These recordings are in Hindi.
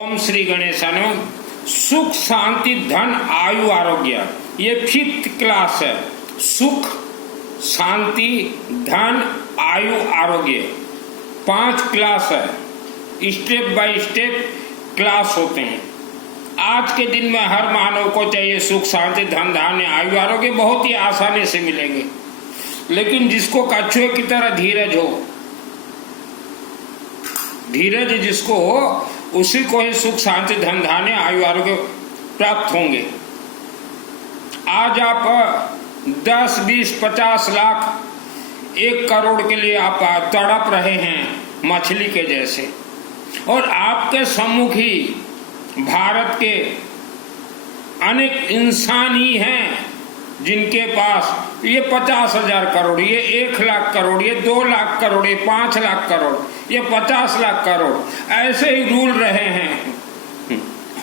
ओम श्री गणेशाय। सुख शांति धन आयु आरोग्य, ये 5th क्लास है। सुख शांति धन आयु आरोग्य 5 क्लास है। स्टेप बाय स्टेप क्लास होते हैं। आज के दिन में हर मानव को चाहिए सुख शांति धन धान्य आयु आरोग्य, बहुत ही आसानी से मिलेंगे। लेकिन जिसको कछुए की तरह धीरज हो, धीरज जिसको हो उसी को ही सुख शांति धन धान्य आयु आरोग्य प्राप्त होंगे। आज आप 10, 20, 50 लाख 1 करोड़ के लिए आप तड़प रहे हैं मछली के जैसे, और आपके सम्मुख ही भारत के अनेक इंसान ही हैं जिनके पास ये 50,000 करोड़, ये 1 लाख करोड़, ये 2 लाख करोड़, ये 5 लाख करोड़, ये 50 लाख करोड़ ऐसे ही रूल रहे हैं,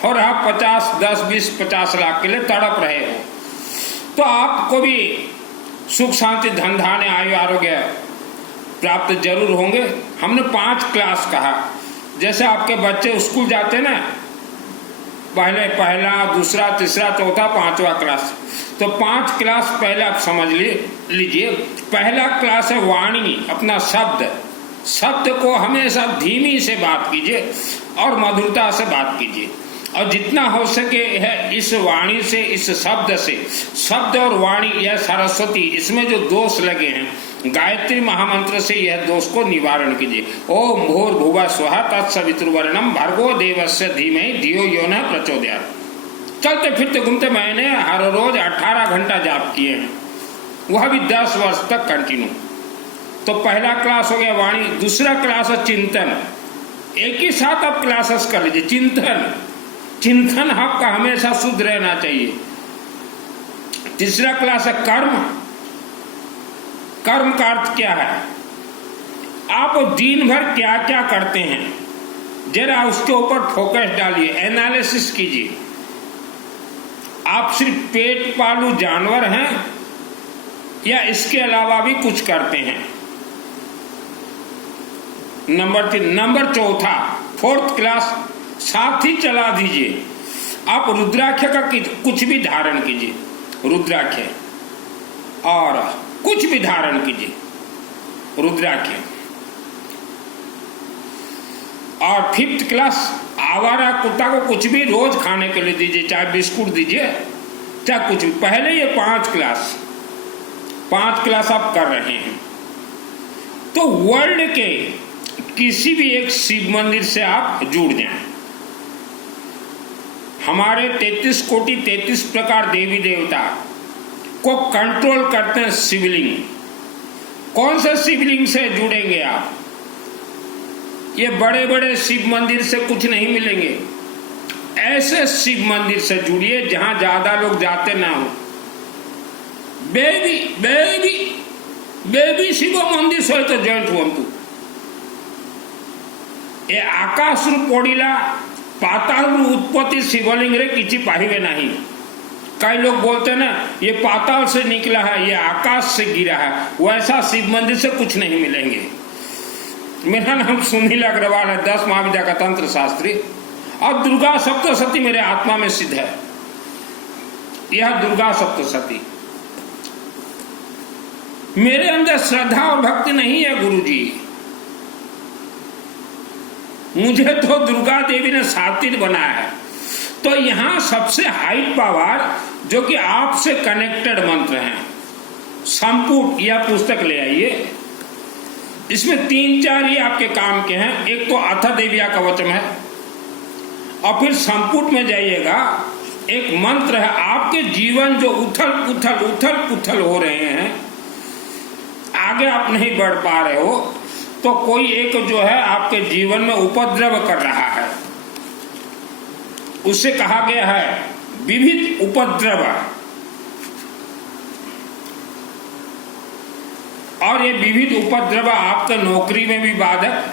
और आप 50, 10, 20, 50 लाख के लिए तड़प रहे हो। तो आपको भी सुख शांति धन धान्य आयु आरोग्य प्राप्त जरूर होंगे। हमने 5 क्लास कहा। जैसे आपके बच्चे स्कूल जाते ना, पहला दूसरा तीसरा चौथा 5वां क्लास, तो 5 क्लास पहले आप समझ लीजिए। पहला क्लास है वाणी, अपना शब्द को हमेशा धीमी से बात कीजिए और मधुरता से बात कीजिए, और जितना हो सके है इस वाणी से, इस शब्द से, शब्द और वाणी यह सरस्वती, इसमें जो दोष लगे हैं गायत्री महामंत्र से यह दोष को निवारण कीजिए। ओम भूर्भुवः स्वः तत्सवितुर्वरेण्यं भर्गो देवस्य धीमहि धियो यो नः प्रचोदयात्। चलते फिरते घूमते मैंने हर रोज 18 घंटा जाप किए हैं, वह भी 10 वर्ष तक कंटिन्यू। तो पहला क्लास हो गया वाणी। दूसरा क्लास है चिंतन। एक ही साथ आप क्लासेस कर लीजिए। चिंतन आपका हमेशा शुद्ध रहना चाहिए। तीसरा क्लास है कर्म का अर्थ क्या है, आप दिन भर क्या क्या करते हैं जरा उसके ऊपर फोकस डालिए, एनालिसिस कीजिए। आप सिर्फ पेट पालू जानवर हैं या इसके अलावा भी कुछ करते हैं। नंबर 3। नंबर 4, 4th क्लास, साथ ही चला दीजिए। आप रुद्राक्ष का कुछ भी धारण कीजिए, रुद्राक्ष और कुछ भी धारण कीजिए, रुद्राक्ष। और 5th क्लास, आवारा कुत्ता को कुछ भी रोज खाने के लिए दीजिए, चाहे बिस्कुट दीजिए चाहे कुछ भी। पहले ये 5 क्लास आप कर रहे हैं। तो वर्ल्ड के किसी भी एक शिव मंदिर से आप जुड़ जाएं। हमारे 33 कोटि 33 प्रकार देवी देवता को कंट्रोल करते हैं शिवलिंग। कौन से शिवलिंग से जुड़ेंगे आप? ये बड़े बड़े शिव मंदिर से कुछ नहीं मिलेंगे। ऐसे शिव मंदिर से जुड़िए जहां ज्यादा लोग जाते ना हो। बेबी शिव मंदिर सहित जॉइंट हुअन्तु। ए आकाश रु पड़िला पाताल उत्पत्ति शिवलिंग रे किसी पाहिबे नहीं। कई लोग बोलते हैं ना ये पाताल से निकला है, ये आकाश से गिरा है, वैसा शिव मंदिर से कुछ नहीं मिलेंगे। मेरा नाम सुनील अग्रवाल है, 10 महाविद्या का तंत्र शास्त्री, और दुर्गा सप्तशती मेरे आत्मा में सिद्ध है। यह दुर्गा सप्तशती मेरे अंदर श्रद्धा और भक्ति नहीं है गुरुजी। मुझे तो दुर्गा देवी ने सातिर बनाया है। तो यहां सबसे हाई पावर जो कि आपसे कनेक्टेड मंत्र हैं, संपुट, यह पुस्तक ले आइए। इसमें 3-4 ही आपके काम के हैं। एक तो अथ देविया कवचम है, और फिर संपुट में जाइएगा, एक मंत्र है। आपके जीवन जो उथल पुथल हो रहे हैं, आगे आप नहीं बढ़ पा रहे हो, तो कोई एक जो है आपके जीवन में उपद्रव कर रहा है, उससे कहा गया है विविध उपद्रव। और ये विविध उपद्रव आपके नौकरी में भी बाधक,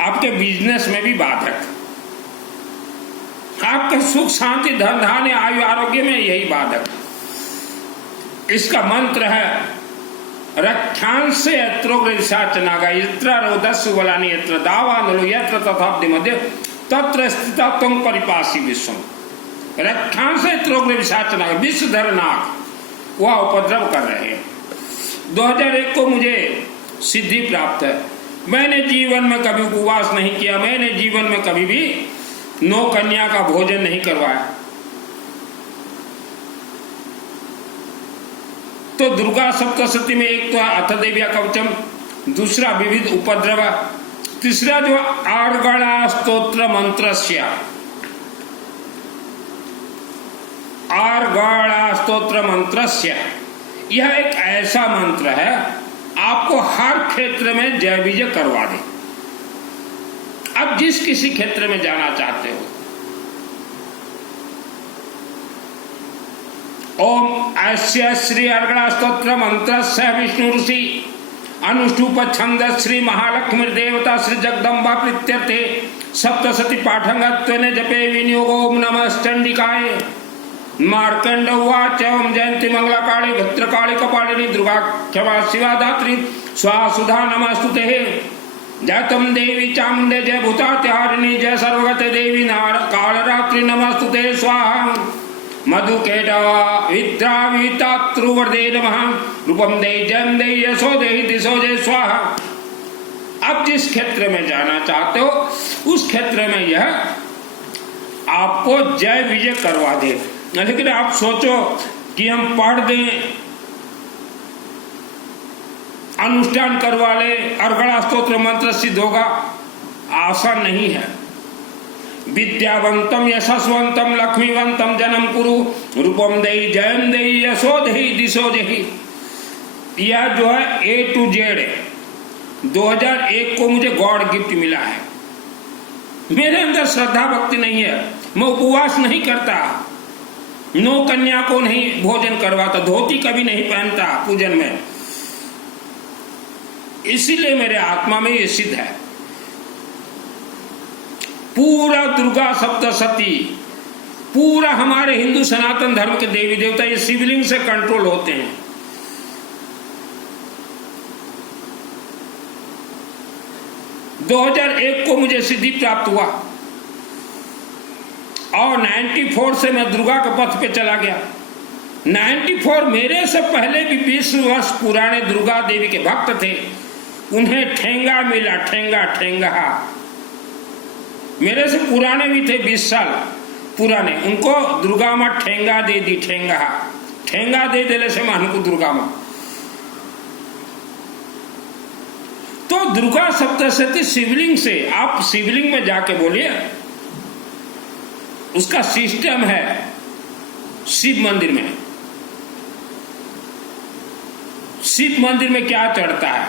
आपके बिजनेस में भी बाधक, आपके सुख शांति धन धान्य आयु आरोग्य में यही बाधक। इसका मंत्र है रक्षांसे यत्रोग्रदिशाच नागा यत्र रोदस्सु बलानि यत्र दावानलो यत्र तथाब्धि मध्य तत्र स्थिता त्वं परिपासी विश्वम रक्षांश त्रोग्र विशाचना विश्वधर नाग वह उपद्रव कर रहे हैं। 2001 को मुझे सिद्धि प्राप्त है। मैंने जीवन में कभी उपवास नहीं किया, मैंने जीवन में कभी भी 9 कन्या का भोजन नहीं करवाया। तो दुर्गा सप्तशती में एक तो अथ देव्या कवचम, दूसरा विविध उपद्रव, तीसरा जो आर्गणा स्तोत्र मंत्रस्य, आर्गणा स्तोत्र मंत्रस्य, यह एक ऐसा मंत्र है आपको हर क्षेत्र में जय विजय करवा दे। अब जिस किसी क्षेत्र में जाना चाहते हो, ओम अस्य श्री अर्गणा स्तोत्र मंत्रस्य विष्णु ऋषि अनुष्टुप छंद श्री महालक्ष्मी देवता श्री जगदम्बा प्रीत्यर्थे सप्तशती पाठंगत्वेन जपे विनियोग ओम नमः चंडिकाय। मार्कंड उवाच ओम जयंती मंगलाकाली भद्रकाली कपालिनी दुर्गा क्षमा शिवा धात्री स्वाहा सुधा नमस्तुते। जय तम देवी चामुंडे जय भूतात्यारिणी जय सर्वगते देवी कालरात्रि नमस्तुते स्वाहा। मधुकेटवा विद्रावितात्रुवर्दे नमः रूपम दे जयम दे यशो दे दिशो जय स्वाहा। अब जिस क्षेत्र में जाना चाहते हो उस क्षेत्र में यह आपको जय विजय करवा दे। लेकिन आप सोचो कि हम पढ़ दें, अनुष्ठान करवा ले, अर्गणा स्तोत्र मंत्र सिद्ध होगा, आसान नहीं है। विद्यावंतम यशस्वंतम लक्ष्मीवंतम जन्म कुरु रूपम देहि जयम देहि यशो देहि दिशो देहि। यह जो है A to Z 2001 को मुझे गॉड गिफ्ट मिला है। मेरे अंदर श्रद्धा भक्ति नहीं है, मैं उपवास नहीं करता, 9 कन्या को नहीं भोजन करवाता, धोती कभी नहीं पहनता पूजन में, इसीलिए मेरे आत्मा में ये सिद्ध है। पूरा दुर्गा सप्तशती, पूरा हमारे हिंदू सनातन धर्म के देवी देवता ये शिवलिंग से कंट्रोल होते हैं। – 2001 को मुझे सिद्धि प्राप्त हुआ और 94 से मैं दुर्गा के पथ पे चला गया। 94 मेरे से पहले भी 20 वर्ष पुराने दुर्गा देवी के भक्त थे, उन्हें ठेंगा मिला, ठेंगा ठेंगा। मेरे से पुराने भी थे, 20 साल पुराने, उनको दुर्गा माँ ठेंगा दे दी, ठेंगा ठेंगा दे देने से मां को दुर्गा माँ। तो दुर्गा सप्तशती शिवलिंग से, आप शिवलिंग में जाके बोलिए, उसका सिस्टम है शिव मंदिर में। शिव मंदिर में क्या चढ़ता है?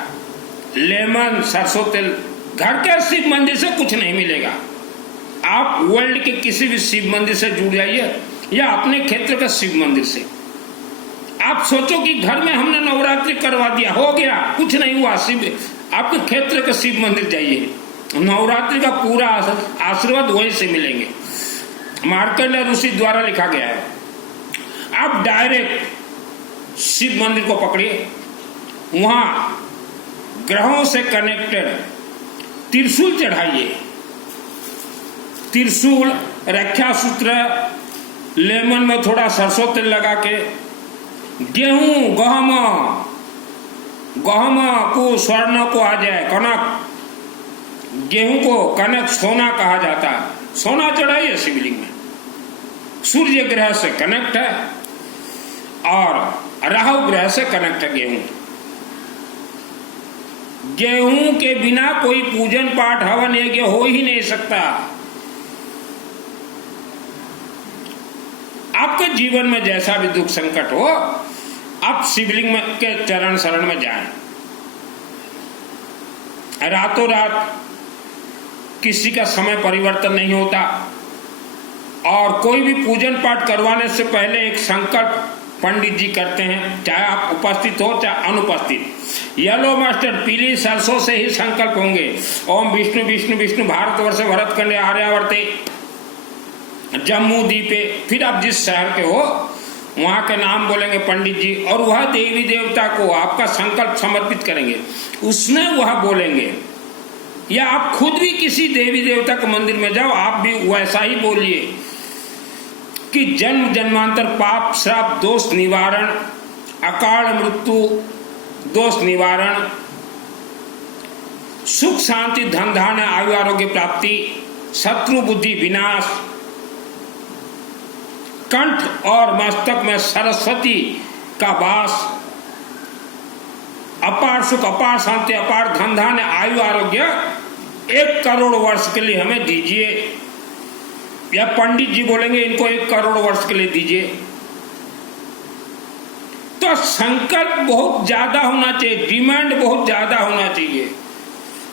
लेमन, सरसों तेल। घर के शिव मंदिर से कुछ नहीं मिलेगा। आप वर्ल्ड के किसी भी शिव मंदिर से जुड़ जाइए या अपने क्षेत्र के शिव मंदिर से। आप सोचो कि घर में हमने नवरात्रि करवा दिया, हो गया, कुछ नहीं हुआ। शिव, आपके क्षेत्र के शिव मंदिर जाइए, नवरात्रि का पूरा आशीर्वाद वहीं से मिलेंगे। मार्कंडेय ऋषि द्वारा लिखा गया है। आप डायरेक्ट शिव मंदिर को पकड़िए, वहां ग्रहों से कनेक्टेड त्रिशूल चढ़ाइए, त्रिशूल, रक्षा सूत्र, लेमन में थोड़ा सरसों तेल लगा के, गेहूं, गहमा को स्वर्ण को आ जाए, कनक, गेहूं को कनक, सोना कहा जाता है, सोना चढ़ाइए शिवलिंग में। सूर्य ग्रह से कनेक्ट है और राहु ग्रह से कनेक्ट है गेहूं। गेहूं के बिना कोई पूजन पाठ हवन यज्ञ हो ही नहीं सकता। आपके जीवन में जैसा भी दुख संकट हो, आप शिवलिंग में के चरण शरण में जाएं। रातों रात किसी का समय परिवर्तन नहीं होता और कोई भी पूजन पाठ करवाने से पहले एक संकल्प पंडित जी करते हैं, चाहे आप उपस्थित हो चाहे अनुपस्थित। येलो मस्टर्ड, पीली सरसों से ही संकल्प होंगे। ओम विष्णु विष्णु विष्णु भारतवर्ष भरतखंडे आर्यावर्ते जम्मू द्वीपे। फिर आप जिस शहर के हो वहां के नाम बोलेंगे पंडित जी, और वह देवी देवता को आपका संकल्प समर्पित करेंगे। उसमें वह बोलेंगे या आप खुद भी किसी देवी देवता के मंदिर में जाओ, आप भी वैसा ही बोलिए कि जन्म जन्मांतर पाप श्राप दोष निवारण, अकाल मृत्यु दोष निवारण, सुख शांति धन धान्य आयु आरोग्य प्राप्ति, शत्रु बुद्धि विनाश, कंठ और मस्तक में सरस्वती का वास, अपार सुख अपार शांति अपार धन धान्य आयु आरोग्य 1 करोड़ वर्ष के लिए हमें दीजिए, या पंडित जी बोलेंगे इनको 1 करोड़ वर्ष के लिए दीजिए। तो संकल्प बहुत ज्यादा होना चाहिए, डिमांड बहुत ज्यादा होना चाहिए।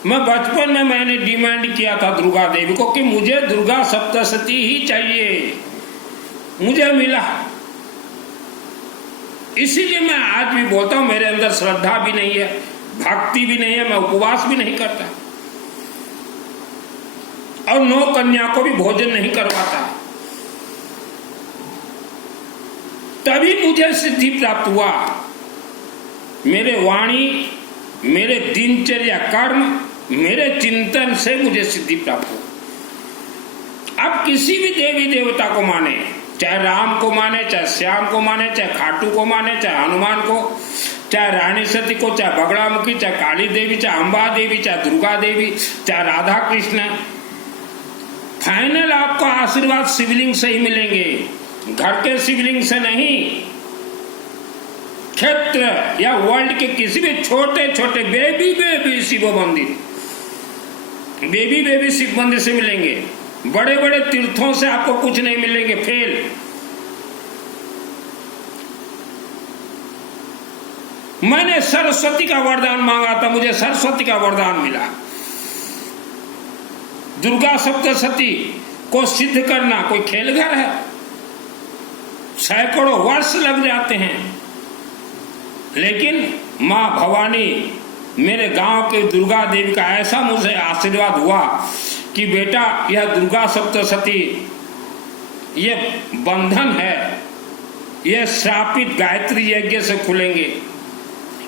मैं बचपन में मैंने डिमांड किया था दुर्गा देवी को कि मुझे दुर्गा सप्तशती ही चाहिए, मुझे मिला। इसीलिए मैं आज भी बोलता हूं मेरे अंदर श्रद्धा भी नहीं है, भक्ति भी नहीं है, मैं उपवास भी नहीं करता और 9 कन्या को भी भोजन नहीं करवाता। तभी मुझे सिद्धि प्राप्त हुआ। मेरे वाणी, मेरे दिनचर्या कर्म, मेरे चिंतन से मुझे सिद्धि प्राप्त हुआ। अब किसी भी देवी देवता को माने, चाहे राम को माने, चाहे श्याम को माने, चाहे खाटू को माने, चाहे हनुमान को, चाहे रानी सती को, चाहे बगड़ामुखी, चाहे काली देवी, चाहे अम्बा देवी, चाहे दुर्गा देवी, चाहे राधा कृष्ण, फाइनल आपको आशीर्वाद शिवलिंग से ही मिलेंगे, घर के शिवलिंग से नहीं। क्षेत्र या वर्ल्ड के किसी भी छोटे छोटे बेबी शिव मंदिर, बेबी शिव मंदिर से मिलेंगे। बड़े बड़े तीर्थों से आपको कुछ नहीं मिलेंगे, फेल। मैंने सरस्वती का वरदान मांगा था, मुझे सरस्वती का वरदान मिला। दुर्गा सप्तशती को सिद्ध करना कोई खेलघर है? सैकड़ों वर्ष लग जाते हैं, लेकिन मां भवानी, मेरे गांव के दुर्गा देवी का ऐसा मुझे आशीर्वाद हुआ कि बेटा यह दुर्गा सप्तशती ये बंधन है, यह श्रापित गायत्री यज्ञ से खुलेंगे,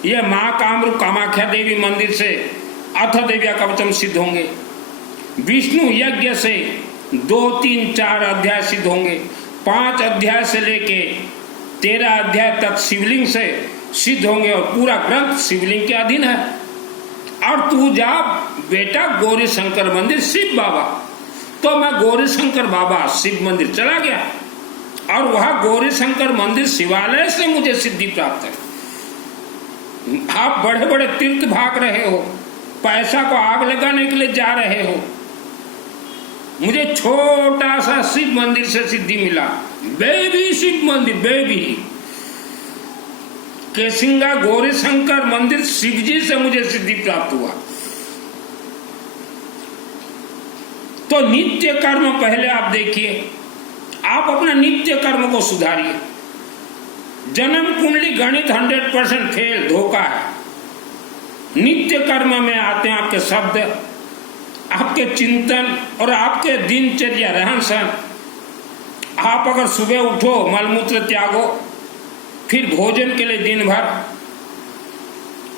यह मां कामरूप कामाख्या देवी मंदिर से अथ देव्या कवचम सिद्ध होंगे, विष्णु यज्ञ से 2, 3, 4 अध्याय सिद्ध होंगे, 5 अध्याय से लेके 13 अध्याय तक शिवलिंग से सिद्ध होंगे और पूरा ग्रंथ शिवलिंग के अधीन है। और तू जा बेटा गौरी शंकर मंदिर शिव बाबा। तो मैं गौरी शंकर बाबा शिव मंदिर चला गया और वह गौरी शंकर मंदिर शिवालय से मुझे सिद्धि प्राप्त है। आप बड़े बड़े तीर्थ भाग रहे हो, पैसा को आग लगाने के लिए जा रहे हो, मुझे छोटा सा शिव मंदिर से सिद्धि मिला। बेबी शिव मंदिर, बेबी केसिंगा गौरी शंकर मंदिर शिवजी से मुझे सिद्धि प्राप्त हुआ। तो नित्य कर्म पहले आप देखिए, आप अपना नित्य कर्म को सुधारिए। जन्म कुंडली गणित 100% फेल, धोखा है। नित्य कर्म में आते हैं आपके शब्द, आपके चिंतन और आपके दिनचर्या रहन सहन। आप अगर सुबह उठो, मलमूत्र त्यागो, फिर भोजन के लिए दिन भर,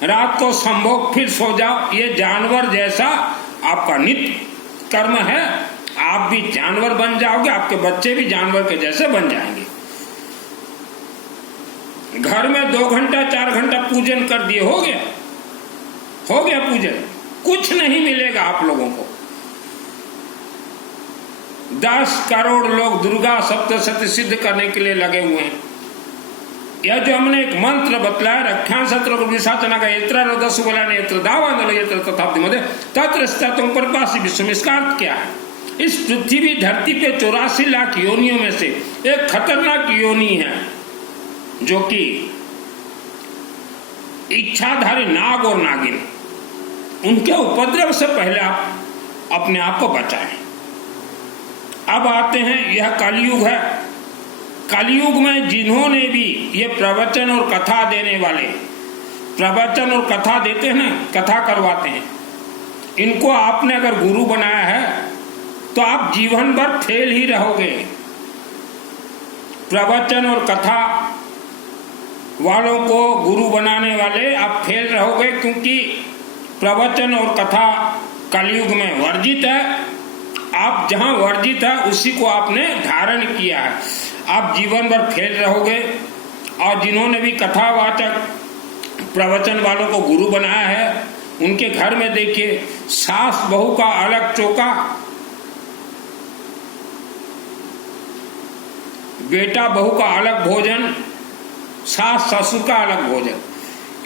रात को संभोग, फिर सो जाओ, ये जानवर जैसा आपका नित्य कर्म है। आप भी जानवर बन जाओगे, आपके बच्चे भी जानवर के जैसे बन जाएंगे। घर में 2 घंटा 4 घंटा पूजन कर दिए, हो गया पूजन, कुछ नहीं मिलेगा आप लोगों को। 10 करोड़ लोग दुर्गा सप्तशती सिद्ध करने के लिए लगे हुए हैं। यह जो हमने एक मंत्र बतलाया, रख्यान सत्र विशाचना का यत्र रदसु बलाने यत्र दावानल यत्र तथाप्ति मध्य तत्र स्थितम परपासी विश्व। इसका अर्थ क्या है? इस पृथ्वी धरती पे 84 लाख योनियों में से एक खतरनाक योनि है, जो कि इच्छाधारी नाग और नागिन, उनके उपद्रव से पहले आप अपने आप को बचाएं। अब आते हैं, यह कलयुग है। कलयुग में जिन्होंने भी ये प्रवचन और कथा देने वाले, प्रवचन और कथा देते हैं ना, कथा करवाते हैं, इनको आपने अगर गुरु बनाया है तो आप जीवन भर फेल ही रहोगे। प्रवचन और कथा वालों को गुरु बनाने वाले आप फेल रहोगे, क्योंकि प्रवचन और कथा कलयुग में वर्जित है। आप जहां वर्जित है उसी को आपने धारण किया है। आप जीवन भर फेल रहोगे। और जिन्होंने भी कथावाचक प्रवचन वालों को गुरु बनाया है, उनके घर में देखिए, सास बहू का अलग चौका, बेटा बहू का अलग भोजन, सास ससुर का अलग भोजन।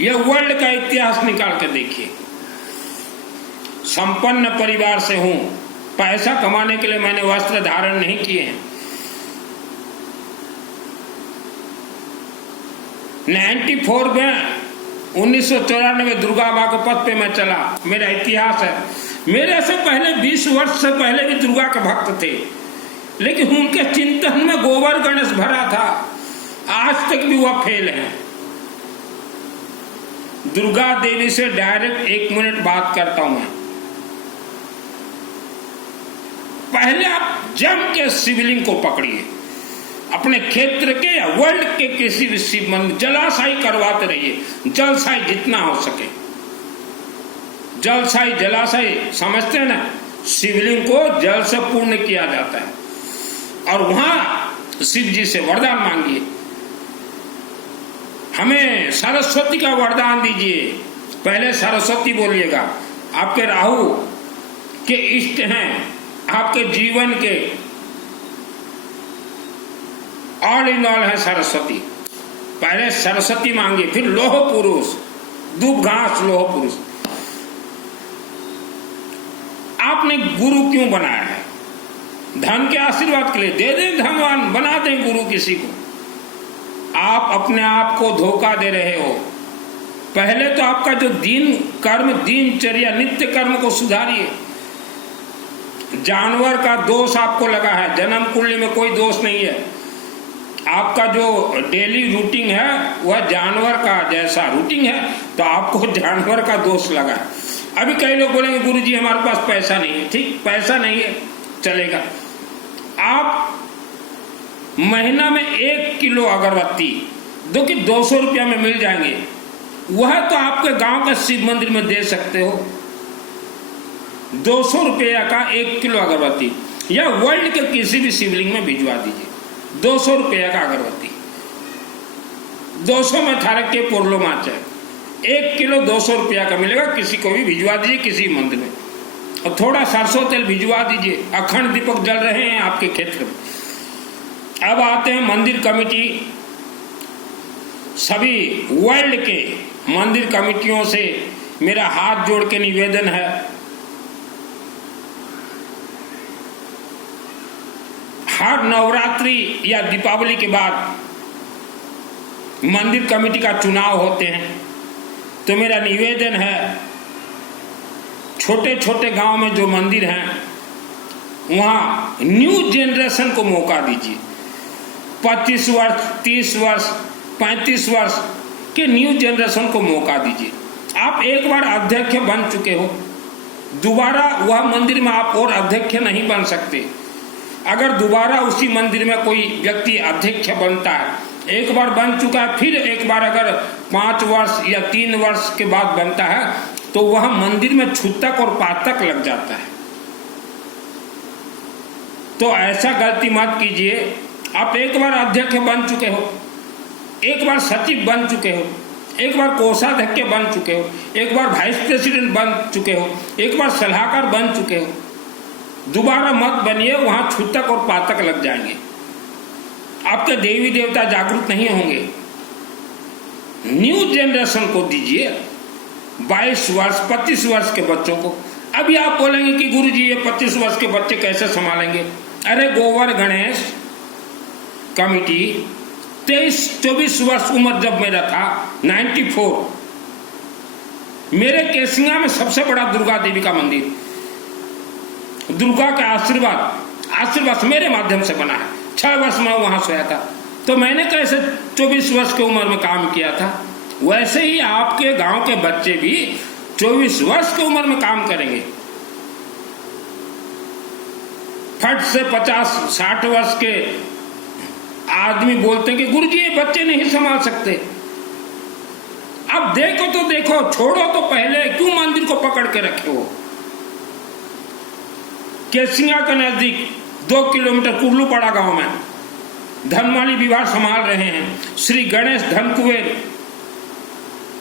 यह वर्ल्ड का इतिहास निकाल कर देखिए। संपन्न परिवार से हूं, पैसा कमाने के लिए मैंने वस्त्र धारण नहीं किए हैं। 94 में 1994 दुर्गा माँ के पद पे मैं चला, मेरा इतिहास है। मेरे से पहले 20 वर्ष से पहले भी दुर्गा के भक्त थे, लेकिन उनके चिंतन में गोबर गणेश भरा था। आज तक भी वह फेल है। दुर्गा देवी से डायरेक्ट 1 मिनट बात करता हूं मैं। पहले आप जम के शिवलिंग को पकड़िए, अपने क्षेत्र के या वर्ल्ड के किसी भी शिव मंदिर, जलाशाही करवाते रहिए। जलशाही जितना हो सके, जलशाही जलाशाही समझते हैं ना, शिवलिंग को जल से पूर्ण किया जाता है। और वहां शिव जी से वरदान मांगिए, हमें सरस्वती का वरदान दीजिए। पहले सरस्वती बोलिएगा। आपके राहु के इष्ट हैं, आपके जीवन के ऑल इन ऑल है सरस्वती। पहले सरस्वती मांगिए, फिर लोह पुरुष, दूब घास लोह पुरुष। आपने गुरु क्यों बनाया है? धन के आशीर्वाद के लिए। दे दें धनवान, बना दें गुरु किसी को। आप अपने आप को धोखा दे रहे हो। पहले तो आपका जो दिन कर्म, दिनचर्या, नित्य कर्म को सुधारिए। जानवर का दोष आपको लगा है, जन्म कुंडली में कोई दोष नहीं है। आपका जो डेली रूटीन है वह जानवर का जैसा रूटीन है, तो आपको जानवर का दोष लगा है। अभी कई लोग बोलेंगे गुरुजी हमारे पास पैसा नहीं है। ठीक, पैसा नहीं है चलेगा। आप महीना में 1 किलो अगरबत्ती जो कि 200 रुपया में मिल जाएंगे, वह तो आपके गांव के शिव मंदिर में दे सकते हो। 200 रुपया का 1 किलो अगरबत्ती, या वर्ल्ड के किसी भी शिवलिंग में भिजवा दीजिए। 200 रुपया का अगरबत्ती, 200 में थारक के पोरलो माच है। 1 किलो 200 रुपया का मिलेगा। किसी को भी भिजवा दीजिए किसी मंदिर में, और थोड़ा सरसों तेल भिजवा दीजिए। अखंड दीपक जल रहे हैं आपके क्षेत्र में। अब आते हैं मंदिर कमेटी। सभी वर्ल्ड के मंदिर कमेटियों से मेरा हाथ जोड़ के निवेदन है, हर नवरात्रि या दीपावली के बाद मंदिर कमेटी का चुनाव होते हैं, तो मेरा निवेदन है, छोटे छोटे गांव में जो मंदिर हैं वहां न्यू जनरेशन को मौका दीजिए। 25 वर्ष, 30 वर्ष, 35 वर्ष के न्यू जनरेशन को मौका दीजिए। आप एक बार अध्यक्ष बन चुके हो, दोबारा वह मंदिर में आप और अध्यक्ष नहीं बन सकते। अगर दोबारा उसी मंदिर में कोई व्यक्ति अध्यक्ष बनता है, एक बार बन चुका है, फिर एक बार अगर 5 वर्ष या 3 वर्ष के बाद बनता है, तो वह मंदिर में छूतक और पातक लग जाता है। तो ऐसा गलती मत कीजिए। आप एक बार अध्यक्ष बन चुके हो, एक बार सचिव बन चुके हो, एक बार कोषाध्यक्ष बन चुके हो, एक बार वाइस प्रेसिडेंट बन चुके हो, एक बार सलाहकार बन चुके हो, दोबारा मत बनिए। वहां छूतक और पातक लग जाएंगे, आपके देवी देवता जागरूक नहीं होंगे। न्यू जनरेशन को दीजिए, 22 वर्ष 25 वर्ष के बच्चों को। अभी आप बोलेंगे कि गुरुजी ये 25 वर्ष के बच्चे कैसे संभालेंगे? अरे गोबर गणेश कमेटी 23-24 वर्ष उम्र जब मेरा था, 94, मेरे केसिंगा में सबसे बड़ा दुर्गा देवी का मंदिर, दुर्गा का आशीर्वाद मेरे माध्यम से बना है। 6 वर्ष में वहां सोया था, तो मैंने कैसे 24 वर्ष की उम्र में काम किया था, वैसे ही आपके गांव के बच्चे भी 24 वर्ष की उम्र में काम करेंगे। फट से 50-60 वर्ष के आदमी बोलते हैं कि गुरुजी ये बच्चे नहीं संभाल सकते। अब देखो तो देखो, छोड़ो तो पहले, क्यों मंदिर को पकड़ के रखे हो? केसिंगा के नजदीक 2 किलोमीटर कुर्लूपाड़ा गांव में धनमाली विभाग संभाल रहे हैं श्री गणेश धनकुबेर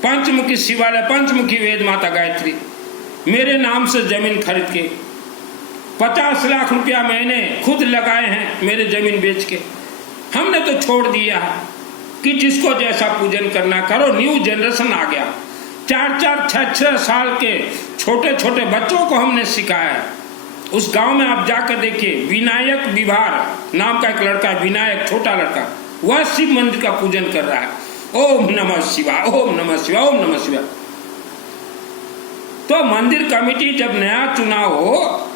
पंचमुखी शिवालय, पंचमुखी वेद माता गायत्री। मेरे नाम से जमीन खरीद के 50 लाख रुपया मैंने खुद लगाए हैं मेरे जमीन बेच के। हमने तो छोड़ दिया कि जिसको जैसा पूजन करना करो। न्यू जनरेशन आ गया, 4-4, 6-6 साल के छोटे छोटे बच्चों को हमने सिखाया। उस गांव में आप जाकर देखिए, विनायक विभार नाम का एक लड़का, विनायक छोटा लड़का, वह शिव मंदिर का पूजन कर रहा है। ओम नमः शिवाय, ओम नमः शिवाय, ओम नमः शिवाय। तो मंदिर कमेटी जब नया चुनाव हो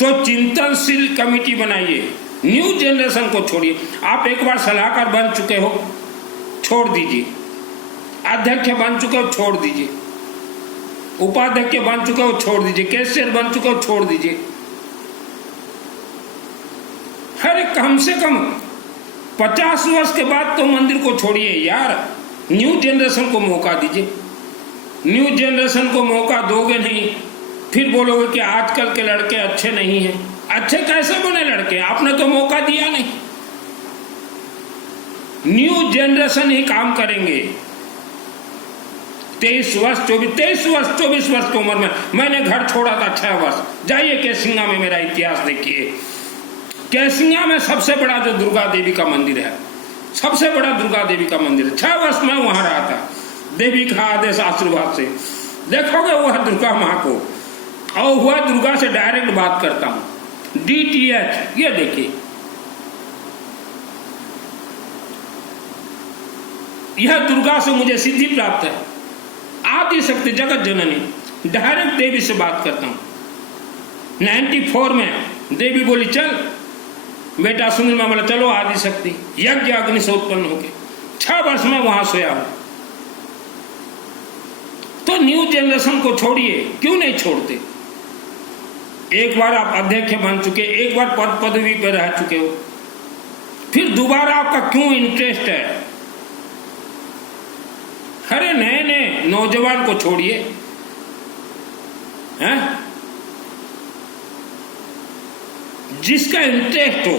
तो चिंतनशील कमेटी बनाइए, न्यू जनरेशन को छोड़िए। आप एक बार सलाहकार बन चुके हो, छोड़ दीजिए। अध्यक्ष बन चुके हो, छोड़ दीजिए। उपाध्यक्ष बन चुके हो, छोड़ दीजिए। कैशियर बन चुके हो, छोड़ दीजिए। अरे कम से कम 50 वर्ष के बाद तो मंदिर को छोड़िए यार, न्यू जनरेशन को मौका दीजिए। न्यू जनरेशन को मौका दोगे नहीं, फिर बोलोगे कि आजकल के लड़के अच्छे नहीं हैं। अच्छे कैसे बने लड़के? आपने तो मौका दिया नहीं। न्यू जनरेशन ही काम करेंगे। 23 वर्ष 24 वर्ष की उम्र में मैंने घर छोड़ा था 6 वर्ष। जाइए केसिंगा में, मेरा इतिहास देखिए। केसिंगा में सबसे बड़ा जो दुर्गा देवी का मंदिर है, सबसे बड़ा दुर्गा देवी का मंदिर है। 6 वर्ष में वहां रहा था, देवी का आदेश आशीर्वाद से। देखोगे वह दुर्गा माँ को, और वह दुर्गा से डायरेक्ट बात करता हूं। DTH ये देखिए, यह दुर्गा से मुझे सिद्धि प्राप्त है। आदि शक्ति जगत जननी, डायरेक्ट देवी से बात करता हूं। 94 में देवी बोली चल बेटा सुनील, मैं बोला चलो आदि शक्ति। यज्ञ अग्नि से उत्पन्न हो गए। 6 वर्ष में वहां सोया हूं। तो न्यू जनरेशन को छोड़िए, क्यों नहीं छोड़ते? एक बार आप अध्यक्ष बन चुके, एक बार पद पदवी पर रह चुके हो, फिर दोबारा आपका क्यों इंटरेस्ट है? अरे नए नए नौजवान को छोड़िए, हैं? जिसका इंटरेस्ट हो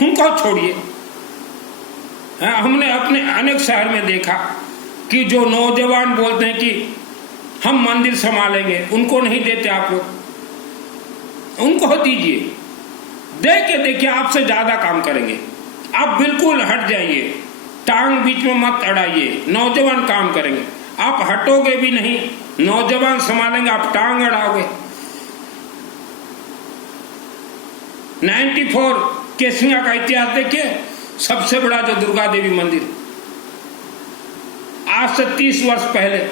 उनको छोड़िए। हमने अपने अनेक शहर में देखा कि जो नौजवान बोलते हैं कि हम मंदिर संभालेंगे, उनको नहीं देते आप लोग। उनको दीजिए, दे के देखिए, आपसे ज्यादा काम करेंगे। आप बिल्कुल हट जाइए, टांग बीच में मत अड़ाइए, नौजवान काम करेंगे। आप हटोगे भी नहीं, नौजवान संभालेंगे, आप टांग अड़ाओगे। 94 केसिंगा का इतिहास देखिए, सबसे बड़ा जो दुर्गा देवी मंदिर, आज से 30 वर्ष पहले